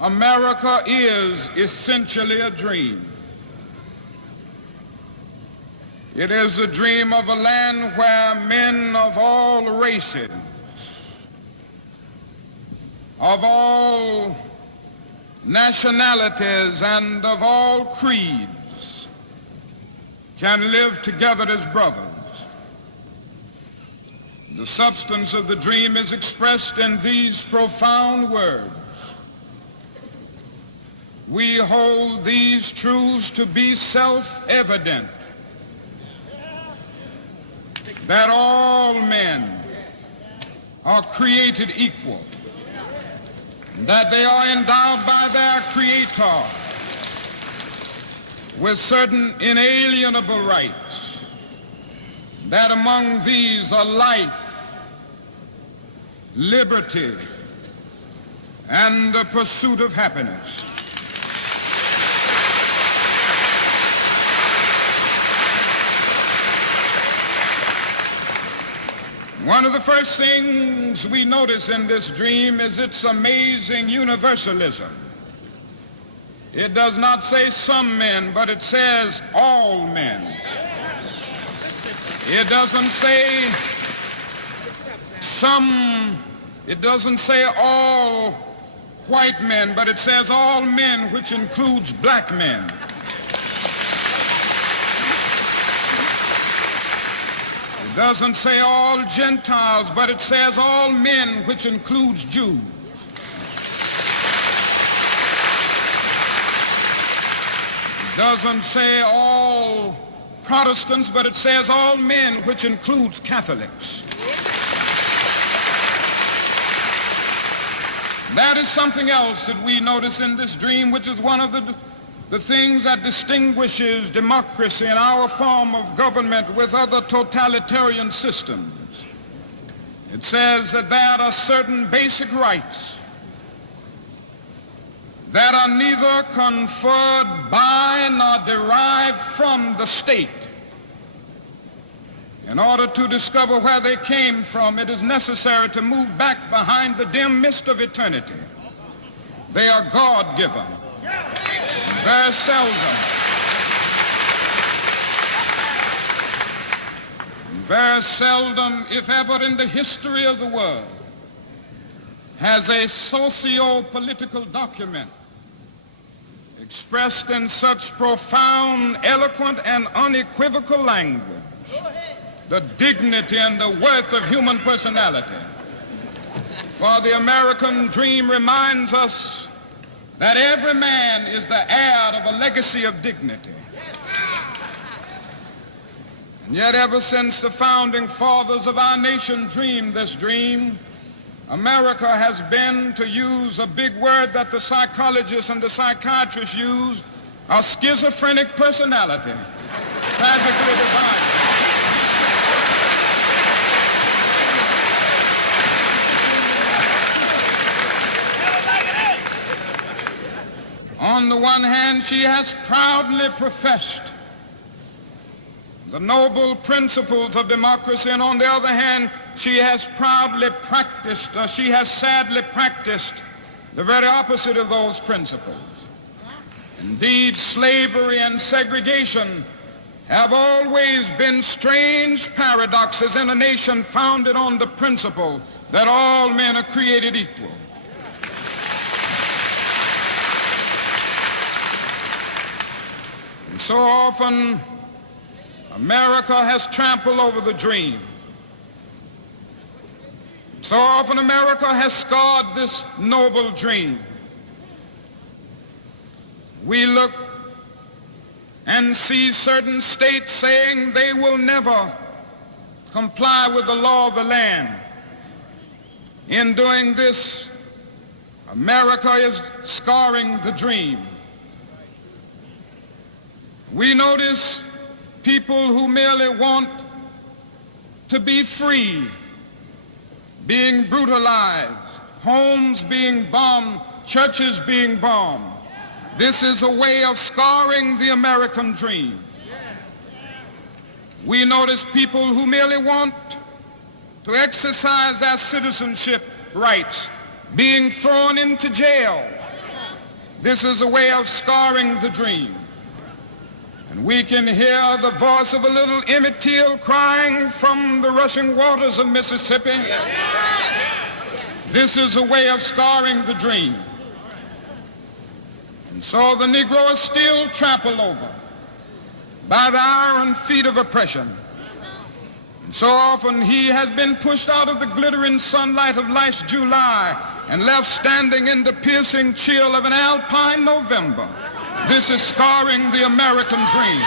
America is essentially a dream. It is a dream of a land where men of all races, of all nationalities, and of all creeds can live together as brothers. The substance of the dream is expressed in these profound words. We hold these truths to be self-evident, that all men are created equal, that they are endowed by their Creator with certain inalienable rights, that among these are life, liberty, and the pursuit of happiness. One of the first things we notice in this dream is its amazing universalism. It does not say some men, but it says all men. It doesn't say it doesn't say all white men, but it says all men, which includes black men. It doesn't say all Gentiles, but it says all men, which includes Jews. It doesn't say all Protestants, but it says all men, which includes Catholics. That is something else that we notice in this dream, which is one of the things that distinguishes democracy and our form of government with other totalitarian systems. It says that there are certain basic rights that are neither conferred by nor derived from the state. In order to discover where they came from, it is necessary to move back behind the dim mist of eternity. They are God-given. Very seldom, if ever in the history of the world, has a socio-political document expressed in such profound, eloquent, and unequivocal language the dignity and the worth of human personality. For the American dream reminds us that every man is the heir of a legacy of dignity. And yet ever since the founding fathers of our nation dreamed this dream, America has been, to use a big word that the psychologists and the psychiatrists use, a schizophrenic personality, tragically divided. On the one hand, she has proudly professed the noble principles of democracy, and on the other hand, she has proudly practiced, or she has sadly practiced, the very opposite of those principles. Indeed, slavery and segregation have always been strange paradoxes in a nation founded on the principle that all men are created equal. So often, America has trampled over the dream. So often, America has scarred this noble dream. We look and see certain states saying they will never comply with the law of the land. In doing this, America is scarring the dream. We notice people who merely want to be free being brutalized, homes being bombed, churches being bombed. This is a way of scarring the American dream. We notice people who merely want to exercise their citizenship rights being thrown into jail This is a way of scarring the dream. And we can hear the voice of a little Emmett Till crying from the rushing waters of Mississippi. This is a way of scarring the dream. And so the Negro is still trampled over by the iron feet of oppression. And so often he has been pushed out of the glittering sunlight of life's July and left standing in the piercing chill of an alpine November. This is scarring the American dream.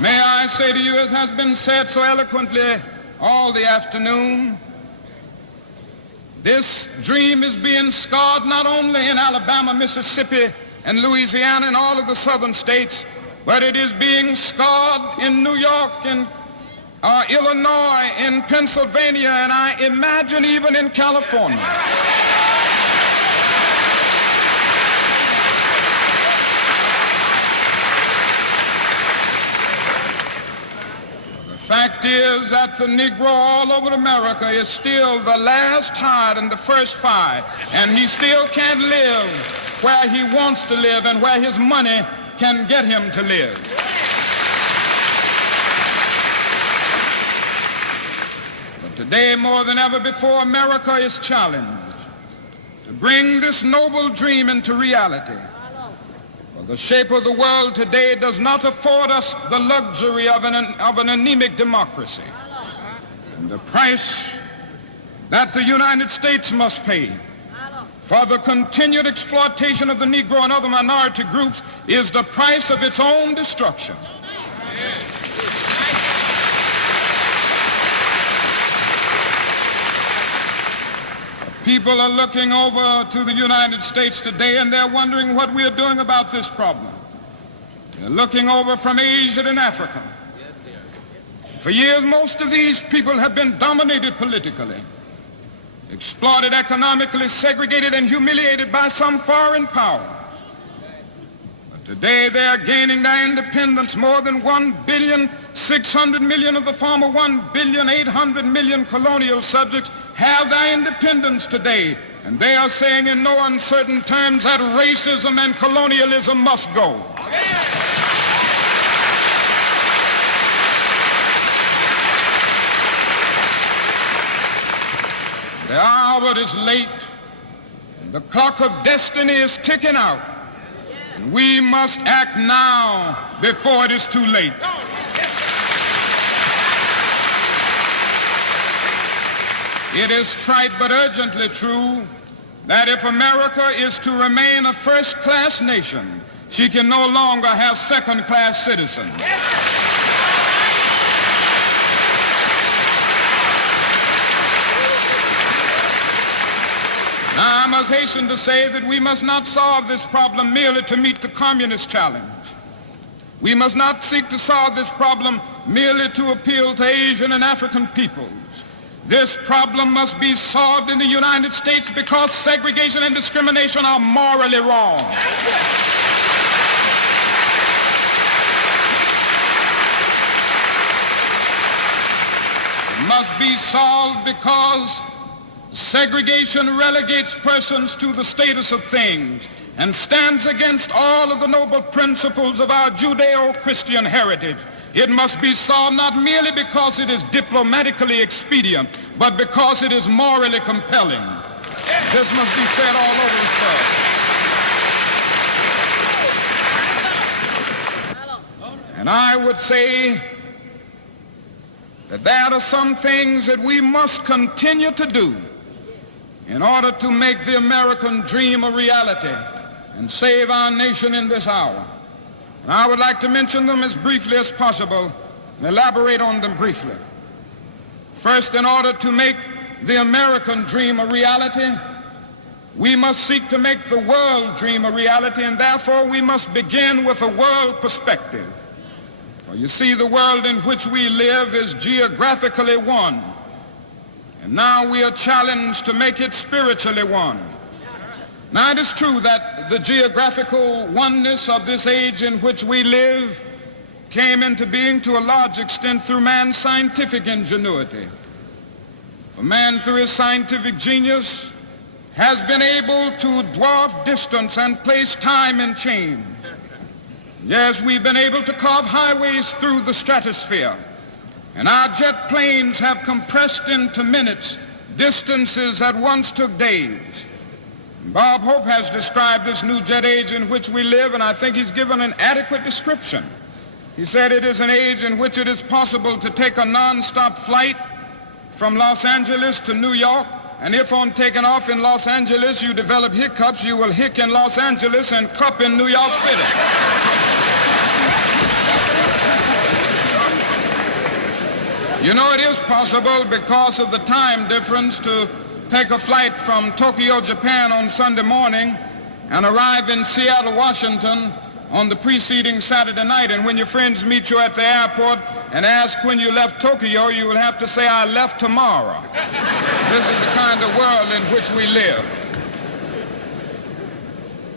May I say to you, as has been said so eloquently all the afternoon, this dream is being scarred not only in Alabama, Mississippi, and Louisiana and all of the southern states, but it is being scarred in New York, in Illinois, in Pennsylvania, and I imagine even in California. The fact is that the Negro all over America is still the last hired and the first fired, and he still can't live where he wants to live and where his money can get him to live. But today, more than ever before, America is challenged to bring this noble dream into reality. For the shape of the world today does not afford us the luxury of an anemic democracy. And the price that the United States must pay for the continued exploitation of the Negro and other minority groups is the price of its own destruction. People are looking over to the United States today and they're wondering what we are doing about this problem. They're looking over from Asia and Africa. For years, most of these people have been dominated politically, exploited economically, segregated and humiliated by some foreign power. But today they are gaining their independence. More than 1,600,000,000 of the former 1,800,000,000 colonial subjects have their independence today. And they are saying in no uncertain terms that racism and colonialism must go. The hour is late, and the clock of destiny is ticking out, and we must act now before it is too late. It is trite but urgently true that if America is to remain a first-class nation, she can no longer have second-class citizens. Now, I must hasten to say that we must not solve this problem merely to meet the communist challenge. We must not seek to solve this problem merely to appeal to Asian and African peoples. This problem must be solved in the United States because segregation and discrimination are morally wrong. It must be solved because segregation relegates persons to the status of things and stands against all of the noble principles of our Judeo-Christian heritage. It must be solved not merely because it is diplomatically expedient, but because it is morally compelling. This must be said all over the world. And I would say that there are some things that we must continue to do in order to make the American dream a reality and save our nation in this hour. And I would like to mention them as briefly as possible and elaborate on them briefly. First, in order to make the American dream a reality, we must seek to make the world dream a reality, and therefore we must begin with a world perspective. For you see, the world in which we live is geographically one, and now we are challenged to make it spiritually one. Now, it is true that the geographical oneness of this age in which we live came into being to a large extent through man's scientific ingenuity. For man, through his scientific genius, has been able to dwarf distance and place time in chains. Yes, we've been able to carve highways through the stratosphere, and our jet planes have compressed into minutes distances that once took days. Bob Hope has described this new jet age in which we live, and I think he's given an adequate description. He said it is an age in which it is possible to take a non-stop flight from Los Angeles to New York, and if on taking off in Los Angeles you develop hiccups, you will hic in Los Angeles and cup in New York City. You know, it is possible because of the time difference to take a flight from Tokyo, Japan on Sunday morning and arrive in Seattle, Washington on the preceding Saturday night. And when your friends meet you at the airport and ask when you left Tokyo, you will have to say, I left tomorrow. This is the kind of world in which we live.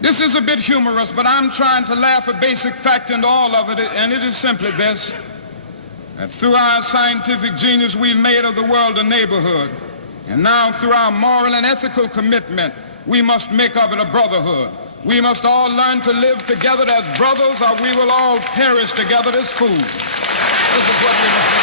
This is a bit humorous, but I'm trying to laugh a basic fact into all of it, and it is simply this, that through our scientific genius we've made of the world a neighborhood. And now through our moral and ethical commitment, we must make of it a brotherhood. We must all learn to live together as brothers, or we will all perish together as fools. This is what we must do.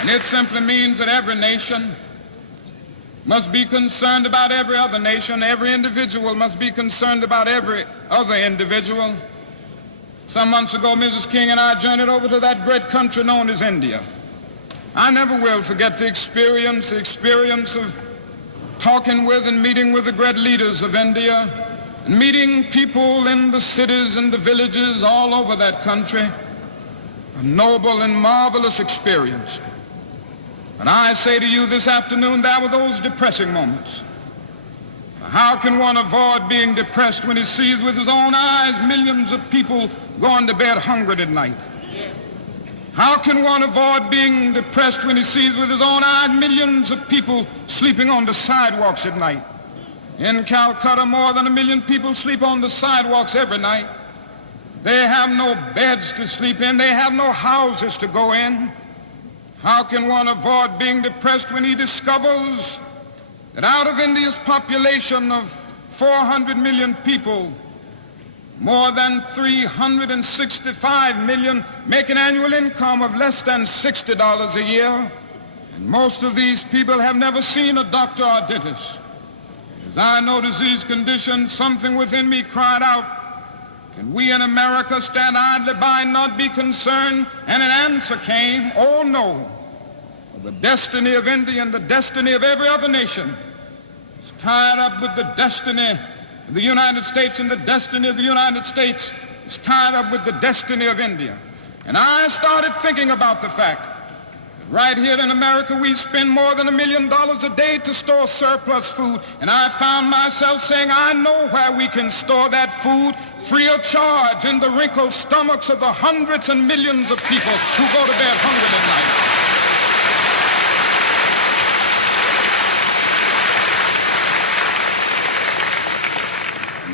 And it simply means that every nation must be concerned about every other nation. Every individual must be concerned about every other individual. Some months ago, Mrs. King and I journeyed over to that great country known as India. I never will forget the experience of talking with and meeting with the great leaders of India, and meeting people in the cities and the villages all over that country. A noble and marvelous experience. But I say to you this afternoon, there were those depressing moments. How can one avoid being depressed when he sees with his own eyes millions of people going to bed hungry at night? How can one avoid being depressed when he sees with his own eyes millions of people sleeping on the sidewalks at night? In Calcutta, more than 1 million people sleep on the sidewalks every night. They have no beds to sleep in. They have no houses to go in. How can one avoid being depressed when he discovers that out of India's population of 400 million people, more than 365 million make an annual income of less than $60 a year, and most of these people have never seen a doctor or dentist. As I noticed these conditions, something within me cried out, can we in America stand idly by and not be concerned? And an answer came, oh no. For the destiny of India and the destiny of every other nation is tied up with the destiny of the United States, and the destiny of the United States is tied up with the destiny of India. And I started thinking about the fact that right here in America we spend more than $1 million a day to store surplus food. And I found myself saying, I know where we can store that food free of charge, in the wrinkled stomachs of the hundreds and millions of people who go to bed hungry at night.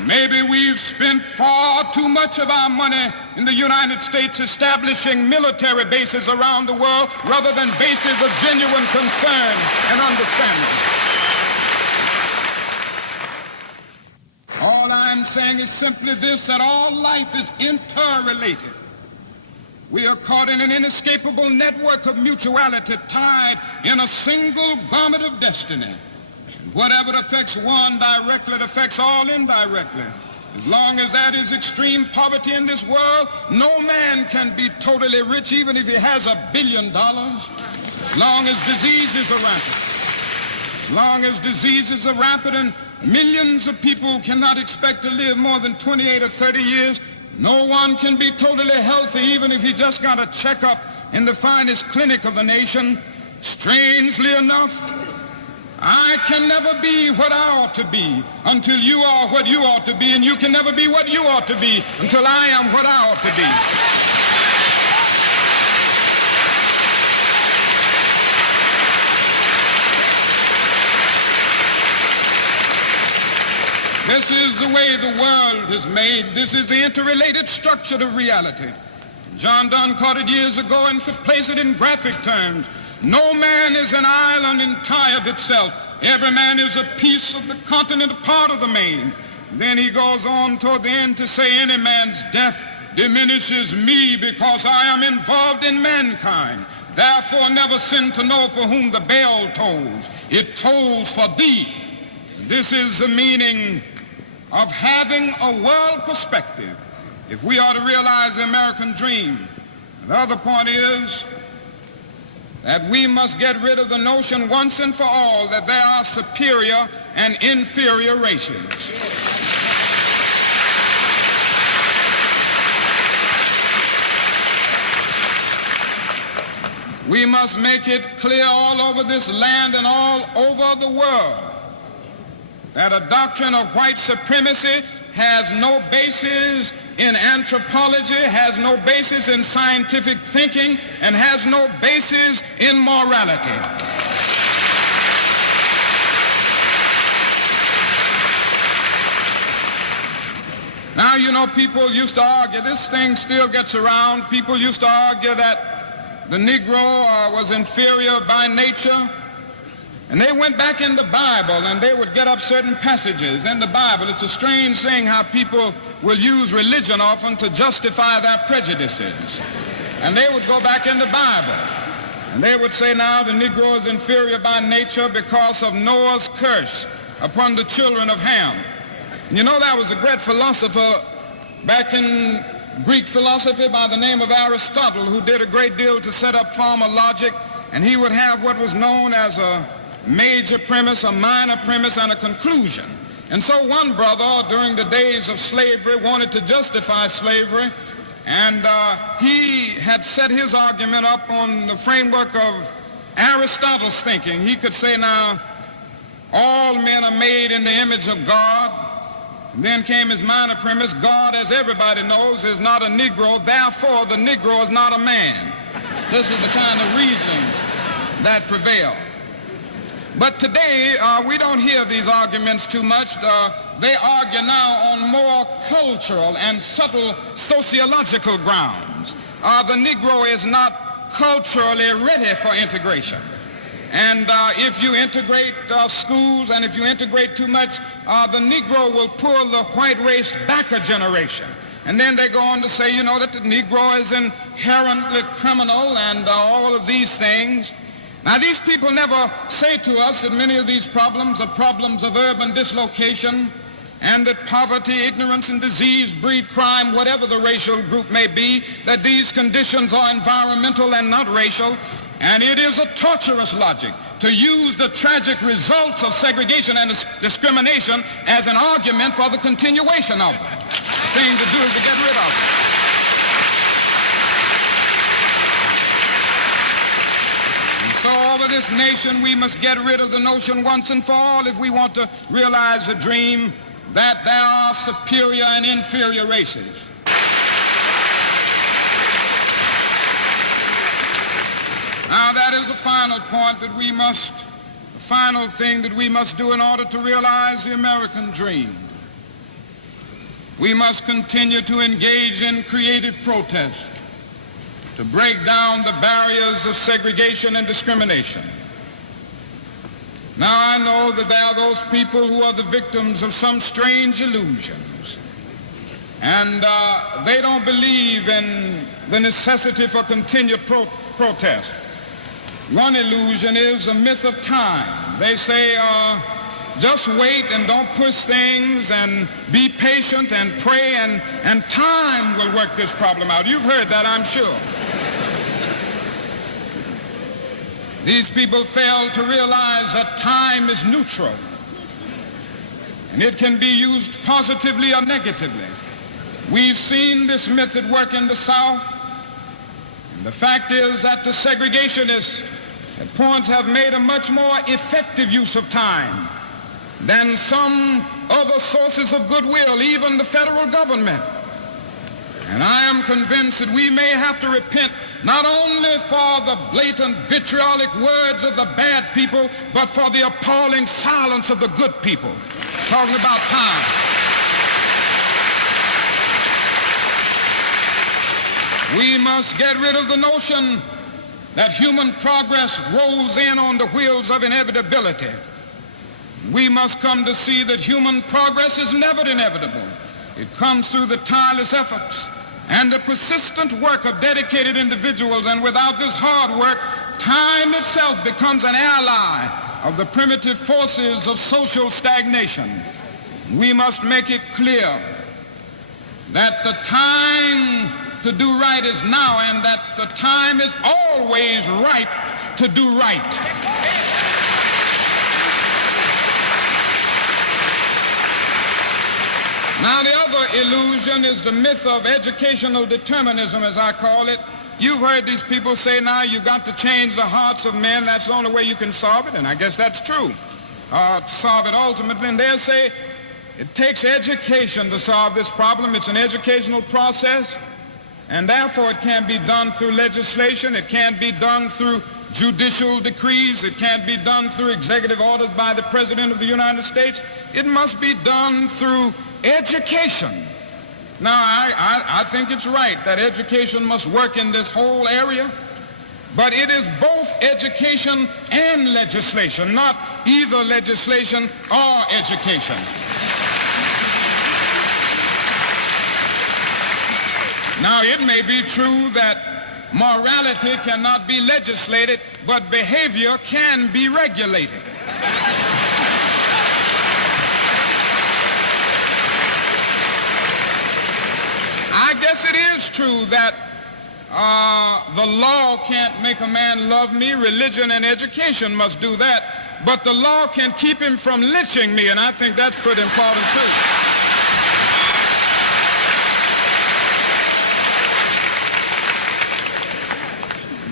Maybe we've spent far too much of our money in the United States establishing military bases around the world rather than bases of genuine concern and understanding. All I'm saying is simply this, that all life is interrelated. We are caught in an inescapable network of mutuality, tied in a single garment of destiny. Whatever affects one directly, it affects all indirectly. As long as there is extreme poverty in this world, no man can be totally rich even if he has $1 billion. As long as diseases are rampant. As long as diseases are rampant and millions of people cannot expect to live more than 28 or 30 years, no one can be totally healthy even if he just got a checkup in the finest clinic of the nation. Strangely enough, I can never be what I ought to be until you are what you ought to be, and you can never be what you ought to be until I am what I ought to be. This is the way the world is made. This is the interrelated structure of reality. John Donne caught it years ago and could place it in graphic terms. No man is an island entire of itself. Every man is a piece of the continent, a part of the main. Then he goes on toward the end to say, any man's death diminishes me because I am involved in mankind. Therefore never sin to know for whom the bell tolls. It tolls for thee. This is the meaning of having a world perspective if we are to realize the American dream. The other point is that we must get rid of the notion once and for all that there are superior and inferior races. We must make it clear all over this land and all over the world that a doctrine of white supremacy has no basis in anthropology, has no basis in scientific thinking, and has no basis in morality. Now, you know, people used to argue, this thing still gets around, people used to argue that the Negro was inferior by nature. And they went back in the Bible and they would get up certain passages in the Bible. It's a strange thing how people will use religion often to justify their prejudices. And they would go back in the Bible and they would say, now the Negro is inferior by nature because of Noah's curse upon the children of Ham. And you know, there was a great philosopher back in Greek philosophy by the name of Aristotle who did a great deal to set up formal logic, and he would have what was known as a major premise, a minor premise, and a conclusion. And so one brother during the days of slavery wanted to justify slavery, and he had set his argument up on the framework of Aristotle's thinking. He could say, now, all men are made in the image of God. And then came his minor premise, God, as everybody knows, is not a Negro, therefore the Negro is not a man. This is the kind of reasoning that prevailed. But today, we don't hear these arguments too much. They argue now on more cultural and subtle sociological grounds. The Negro is not culturally ready for integration. And if you integrate schools and if you integrate too much, the Negro will pull the white race back a generation. And then they go on to say, you know, that the Negro is inherently criminal and all of these things. Now, these people never say to us that many of these problems are problems of urban dislocation and that poverty, ignorance, and disease breed crime, whatever the racial group may be, that these conditions are environmental and not racial. And it is a torturous logic to use the tragic results of segregation and discrimination as an argument for the continuation of them. The thing to do is to get rid of them. So over this nation, we must get rid of the notion once and for all if we want to realize the dream that there are superior and inferior races. Now that is the final point that we must, the final thing that we must do in order to realize the American dream. We must continue to engage in creative protest, to break down the barriers of segregation and discrimination. Now I know that there are those people who are the victims of some strange illusions, and they don't believe in the necessity for continued protest. One illusion is a myth of time. They say, just wait and don't push things and be patient and pray and time will work this problem out. You've heard that, I'm sure. These people fail to realize that time is neutral and it can be used positively or negatively. We've seen this myth at work in the South, and the fact is that the segregationists at points have made a much more effective use of time than some other sources of goodwill, even the federal government. And I am convinced that we may have to repent not only for the blatant vitriolic words of the bad people, but for the appalling silence of the good people. Talking about time. We must get rid of the notion that human progress rolls in on the wheels of inevitability. We must come to see that human progress is never inevitable. It comes through the tireless efforts and the persistent work of dedicated individuals, and without this hard work, time itself becomes an ally of the primitive forces of social stagnation. We must make it clear that the time to do right is now, and that the time is always right to do right. Now, the other illusion is the myth of educational determinism, as I call it. You've heard these people say, now you've got to change the hearts of men. That's the only way you can solve it, and I guess that's true. Solve it ultimately, and they'll say it takes education to solve this problem. It's an educational process, and therefore it can't be done through legislation. It can't be done through judicial decrees. It can't be done through executive orders by the President of the United States. It must be done through education. Now, I think it's right that education must work in this whole area, but it is both education and legislation, not either legislation or education. Now, it may be true that morality cannot be legislated, but behavior can be regulated. I guess it is true that the law can't make a man love me. Religion and education must do that. But the law can keep him from lynching me, and I think that's pretty important too.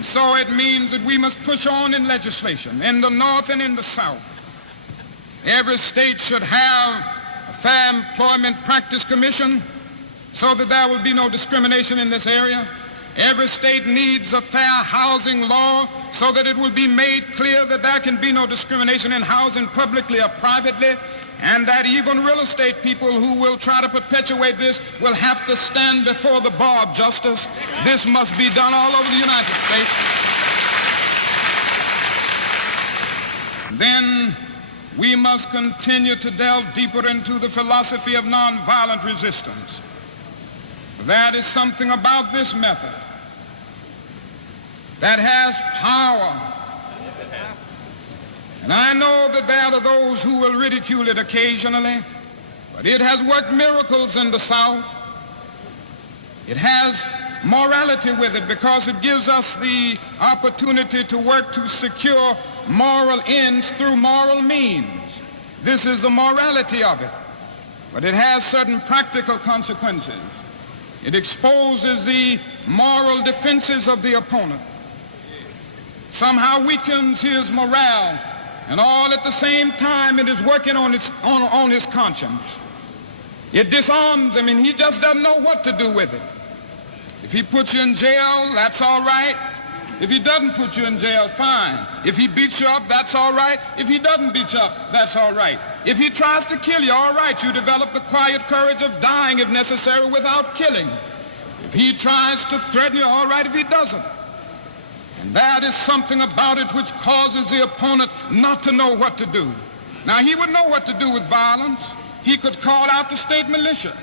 So it means that we must push on in legislation, in the North and in the South. Every state should have a Fair Employment Practice Commission so that there will be no discrimination in this area. Every state needs a fair housing law so that it will be made clear that there can be no discrimination in housing publicly or privately, and that even real estate people who will try to perpetuate this will have to stand before the bar of justice. This must be done all over the United States. Then we must continue to delve deeper into the philosophy of nonviolent resistance. That is something about this method that has power. And I know that there are those who will ridicule it occasionally, but it has worked miracles in the South. It has morality with it because it gives us the opportunity to work to secure moral ends through moral means. This is the morality of it, but it has certain practical consequences. It exposes the moral defenses of the opponent, somehow weakens his morale, and all at the same time it is working on his conscience. It disarms him, and he just doesn't know what to do with it. If he puts you in jail, that's all right. If he doesn't put you in jail, fine. If he beats you up, that's all right. If he doesn't beat you up, that's all right. If he tries to kill you, all right, you develop the quiet courage of dying if necessary without killing. If he tries to threaten you, all right if he doesn't. And that is something about it which causes the opponent not to know what to do. Now, he would know what to do with violence. He could call out the state militia.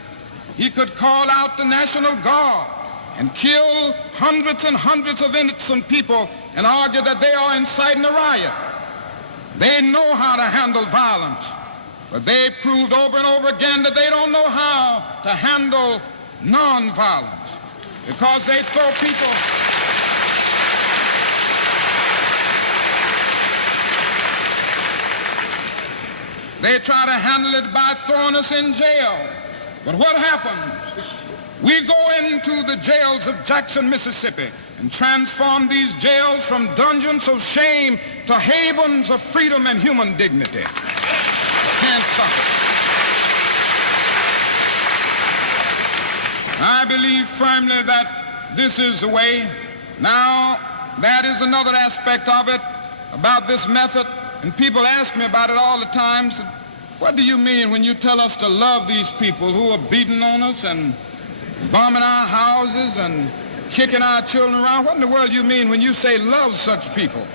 He could call out the National Guard and kill hundreds and hundreds of innocent people and argue that they are inciting a riot. They know how to handle violence, but they proved over and over again that they don't know how to handle nonviolence because they throw people. They try to handle it by throwing us in jail. But what happens? We go into the jails of Jackson, Mississippi, and transform these jails from dungeons of shame to havens of freedom and human dignity. Can't stop it. I believe firmly that this is the way. Now, that is another aspect of it about this method, and people ask me about it all the time. So, what do you mean when you tell us to love these people who are beating on us and bombing our houses and kicking our children around. What in the world you mean when you say love such people?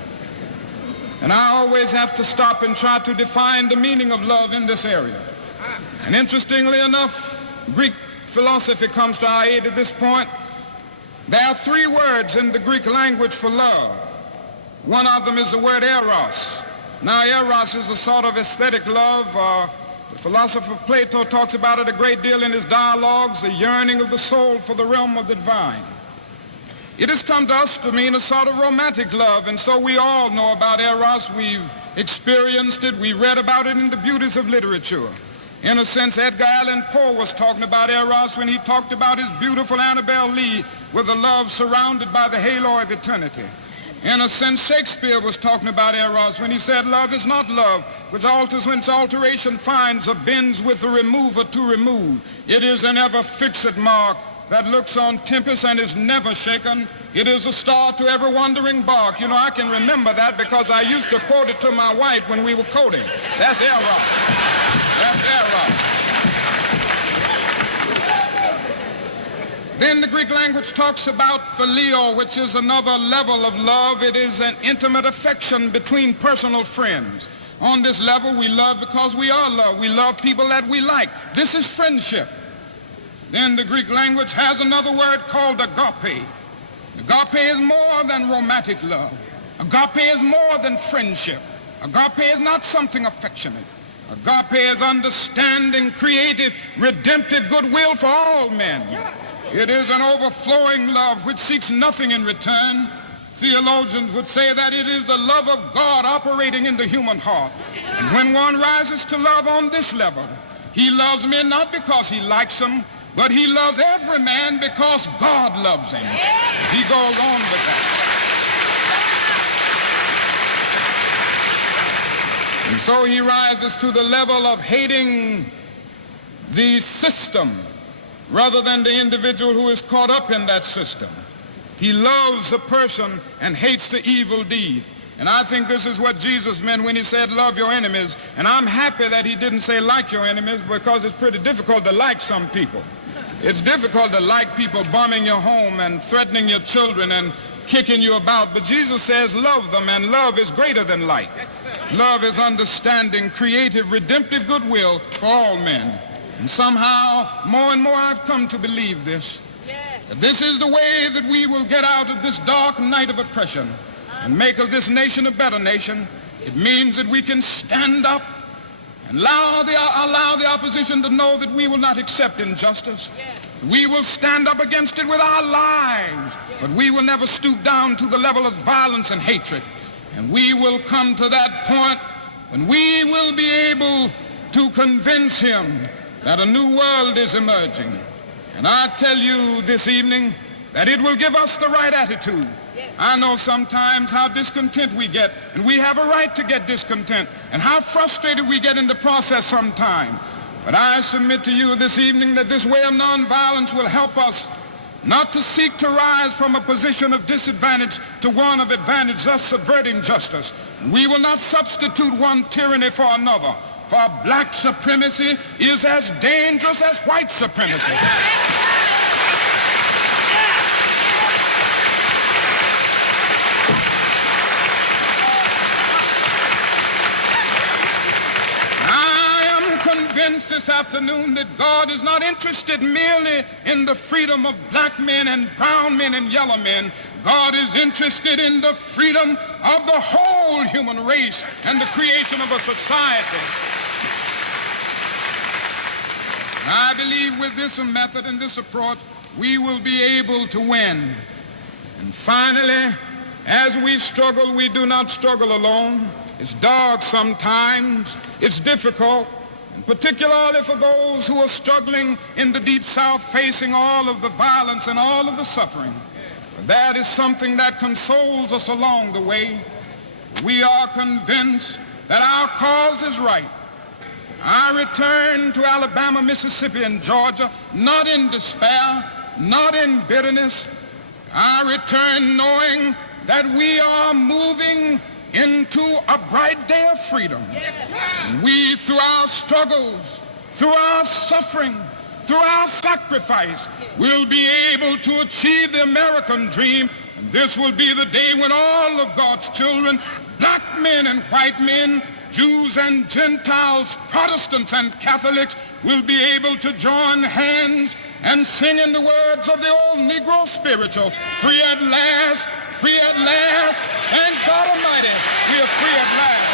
And I always have to stop and try to define the meaning of love in this area. And interestingly enough, Greek philosophy comes to our aid at this point. There are three words in the Greek language for love. One of them is the word eros. Now, eros is a sort of aesthetic love. The philosopher Plato talks about it a great deal in his dialogues, the yearning of the soul for the realm of the divine. It has come to us to mean a sort of romantic love, and so we all know about eros. We've experienced it. We read about it in the beauties of literature. In a sense, Edgar Allan Poe was talking about eros when he talked about his beautiful Annabel Lee with a love surrounded by the halo of eternity. In a sense, Shakespeare was talking about eros when he said, love is not love, which alters when its alteration finds or bends with the remover to remove. It is an ever-fixed mark that looks on tempest and is never shaken. It is a star to every wandering bark. You know, I can remember that because I used to quote it to my wife when we were courting. That's eros. That's eros. Then the Greek language talks about phileo, which is another level of love. It is an intimate affection between personal friends. On this level, we love because we are loved. We love people that we like. This is friendship. Then the Greek language has another word called agape. Agape is more than romantic love. Agape is more than friendship. Agape is not something affectionate. Agape is understanding, creative, redemptive goodwill for all men. It is an overflowing love which seeks nothing in return. Theologians would say that it is the love of God operating in the human heart. And when one rises to love on this level, he loves men not because he likes them, but he loves every man because God loves him. He goes on with that. And so he rises to the level of hating the system rather than the individual who is caught up in that system. He loves the person and hates the evil deed. And I think this is what Jesus meant when he said, love your enemies. And I'm happy that he didn't say like your enemies, because it's pretty difficult to like some people. It's difficult to like people bombing your home and threatening your children and kicking you about. But Jesus says love them, and love is greater than like. Love is understanding, creative, redemptive goodwill for all men. And somehow, more and more I've come to believe this. That this is the way that we will get out of this dark night of oppression and make of this nation a better nation. It means that we can stand up and allow the opposition to know that we will not accept injustice. We will stand up against it with our lives, but we will never stoop down to the level of violence and hatred. And we will come to that point and we will be able to convince him that a new world is emerging. And I tell you this evening that it will give us the right attitude. I know sometimes how discontent we get, and we have a right to get discontent, and how frustrated we get in the process sometimes. But I submit to you this evening that this way of nonviolence will help us not to seek to rise from a position of disadvantage to one of advantage, thus subverting justice. We will not substitute one tyranny for another, for black supremacy is as dangerous as white supremacy. Convinced this afternoon that God is not interested merely in the freedom of black men and brown men and yellow men. God is interested in the freedom of the whole human race and the creation of a society. And I believe with this method and this approach, we will be able to win. And finally, as we struggle, we do not struggle alone. It's dark sometimes. It's difficult. Particularly for those who are struggling in the Deep South, facing all of the violence and all of the suffering. That is something that consoles us along the way. We are convinced that our cause is right. I return to Alabama, Mississippi, and Georgia, not in despair, not in bitterness. I return knowing that we are moving into a bright day of freedom. We, through our struggles, through our suffering, through our sacrifice, we'll be able to achieve the American dream. And this will be the day when all of God's children, black men and white men, Jews and Gentiles, Protestants and Catholics, will be able to join hands and sing in the words of the old Negro spiritual, free at last, thank God Almighty, we are free at last.